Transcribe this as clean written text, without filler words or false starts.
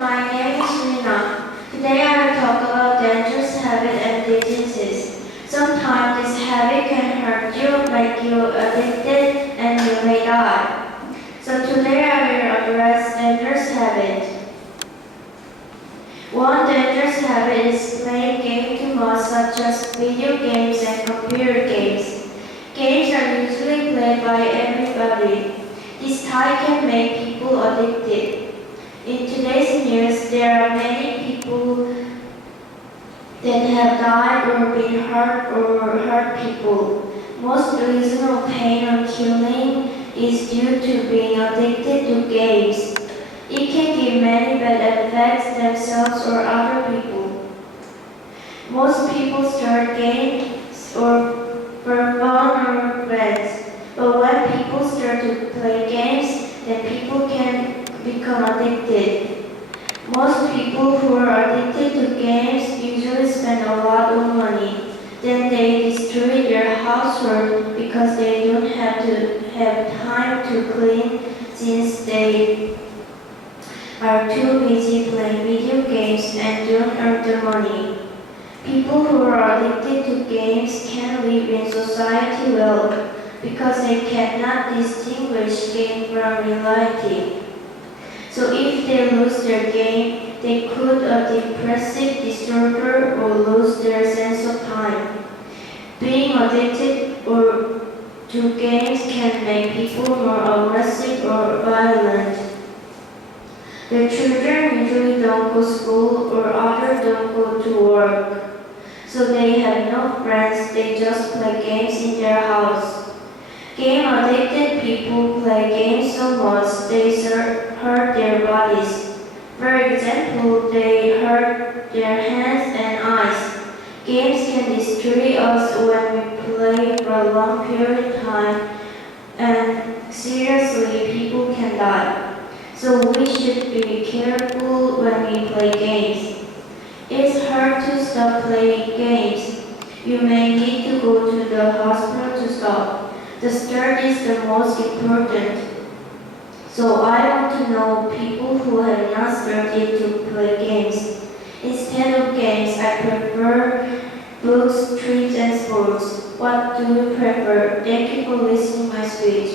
My name is Rina. Today I will talk about dangerous habits and diseases. Sometimes this habit can hurt you, make you addicted, and you may die. So today I will address dangerous habits. One dangerous habit is playing games too much, such as video games and computer games. Games are usually played by everybody. This type can make people addicted. In today's news, there are many people that have died or been hurt or hurt people. Most reason of pain or killing is due to being addicted to games. It can give many bad effects themselves or other people. Most people start games or for fun or friends, but when people start to play games, then people can become addicted. Most people who are addicted to games usually spend a lot of money. Then they destroy their household because they don't have time to clean since they are too busy playing video games and don't earn the money. People who are addicted to games can't live in society well because they cannot distinguish game from reality. So if they lose their game, they could a depressive disorder or lose their sense of time. Being addicted to games can make people more aggressive or violent. The children usually don't go to school or others don't go to work. So they have no friends, they just play games in their house. Game addicted people play games so much they hurt their bodies. For example, they hurt their hands and eyes. Games can destroy us when we play for a long period of time, and seriously, people can die. So we should be careful when we play games. It's hard to stop playing games. You may need to go to the hospital to stop. The start is the most important. So I want to know people who have not started to play games. Instead of games, I prefer books, treats, and sports. What do you prefer? Thank you for listening to my speech.